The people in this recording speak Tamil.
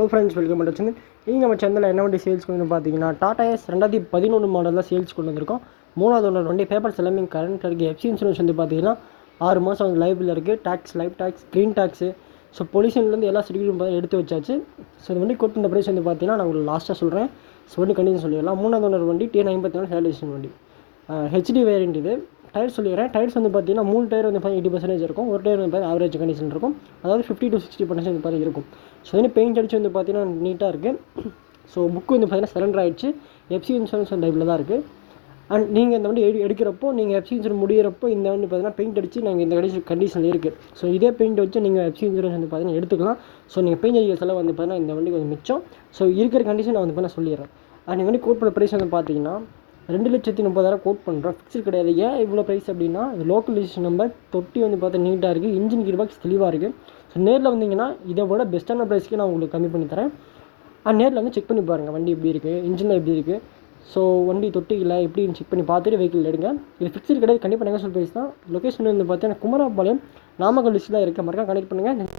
ஹலோ ஃப்ரெண்ட்ஸ், வெல்கம் பண்ணுறது. நீங்கள் நம்ம சேனலில் என்ன வண்டி சேல்ஸ் கொண்டு பார்த்தீங்கன்னா டாடா எஸ் 2011 மாடலில் சேல்ஸ் கொண்டு வந்திருக்கோம். 3வது ஓனர் வண்டி. பேப்பர்ஸ் எல்லாமே கரண்ட் இருக்குது. எஃப்சி இன்சூரன்ஸ் வந்து பார்த்தீங்கன்னா 6 மாதம் வந்து லைவில் இருக்குது. Tax, life tax, green tax, so பொல்யூஷன்லேருந்து எல்லா சர்டிஃபிகேட்டும் எடுத்து வச்சாச்சு. ஸோ இந்த வண்டி கோட் பண்ண ப்ரைஸ் வந்து பார்த்தீங்கன்னா நான் உங்களுக்கு லாஸ்ட்டாக சொல்கிறேன். ஸோ வண்டி கண்டிப்பாக சொல்லிடலாம். 3வது ஓனர் வண்டி TN54 ஹேலிடேஷன் வண்டி. ஹெச்டி வேரியண்ட் இது. டயர் சொல்லிடுறேன். டயர்ஸ் வந்து பார்த்தீங்கன்னா 3 டயர் வந்து 80% இருக்கும். ஒரு டயர் வந்து ஆவரேஜ் கண்டிஷன் இருக்கும். அதாவது 50 to 60% வந்து பார்த்தீங்கன்னா இருக்கும். ஸோ வந்து பெயிண்ட் அடிச்சு வந்து பார்த்தீங்கன்னா நீட்டாக இருக்குது. ஸோ புக்கு வந்து பார்த்தீங்கன்னா சரண்டர் ஆகிடுச்சு. எஃப்சி இன்சூரன்ஸ் லைவில் தான் இருக்குது. அண்ட் நீங்கள் இந்த வண்டி எடுக்கிறப்போ நீங்கள் எஃப்சி இன்சூரன்ஸ் முடிகிறப்போ இந்த வண்டி பார்த்தீங்கன்னா பெயிண்ட் அடிச்சு நாங்கள் இந்த கண்டிஷனில் இருக்குது. ஸோ இதே பெயிண்ட் வச்சு நீங்கள் எஃப்சி இன்சூரன்ஸ் வந்து பார்த்தீங்கன்னா எடுத்துக்கலாம். ஸோ நீங்கள் பெயிண்ட் அடிக்கிற செலவு வந்து பார்த்தீங்கன்னா இந்த வண்டி கொஞ்சம் மிச்சம். ஸோ இருக்கிற கண்டிஷன் நான் வந்து பார்த்தீங்கன்னா சொல்லிடுறேன். அண்ட் இந்த வண்டி கோட் பண்ண ப்ரைஸ் வந்து பார்த்தீங்கன்னா 2,30,000 கோட் பண்ணுறோம். ஃபிக்ஸட் கிடையாது. ஏன் இவ்வளோ ப்ரைஸ் அப்படின்னா இது லோக்கல் ரிஜிஸ்ட்ரேஷன் நம்பர், தொட்டி வந்து பார்த்தா நீட்டாக இருக்குது, இன்ஜின் கியர் பாக்ஸ் தெளிவாக இருக்குது. ஸோ நேரில் வந்தீங்கன்னா இதை விட பெஸ்ட்டான ப்ரைஸ்க்கு நான் உங்களுக்கு கம்மி பண்ணி தரேன். நேரில் வந்து செக் பண்ணி பாருங்கள் வண்டி எப்படி இருக்குது, இன்ஜினில் எப்படி இருக்குது. ஸோ வண்டி தொட்டியில் எப்படின்னு செக் பண்ணி பார்த்துட்டு வெஹிக்கிள் எடுங்க. இது ஃபிக்ஸட் கிடையாது, கண்டிப்பாக நெகோஷியபிள் ப்ரைஸ் தான். லொக்கேஷன் வந்து பார்த்தீங்கன்னா குமராபாளையம், நாமக்கல் டிஸ்ட்ரிக்டில் இருக்க. மறக்காம கனெக்ட் பண்ணுங்கள்.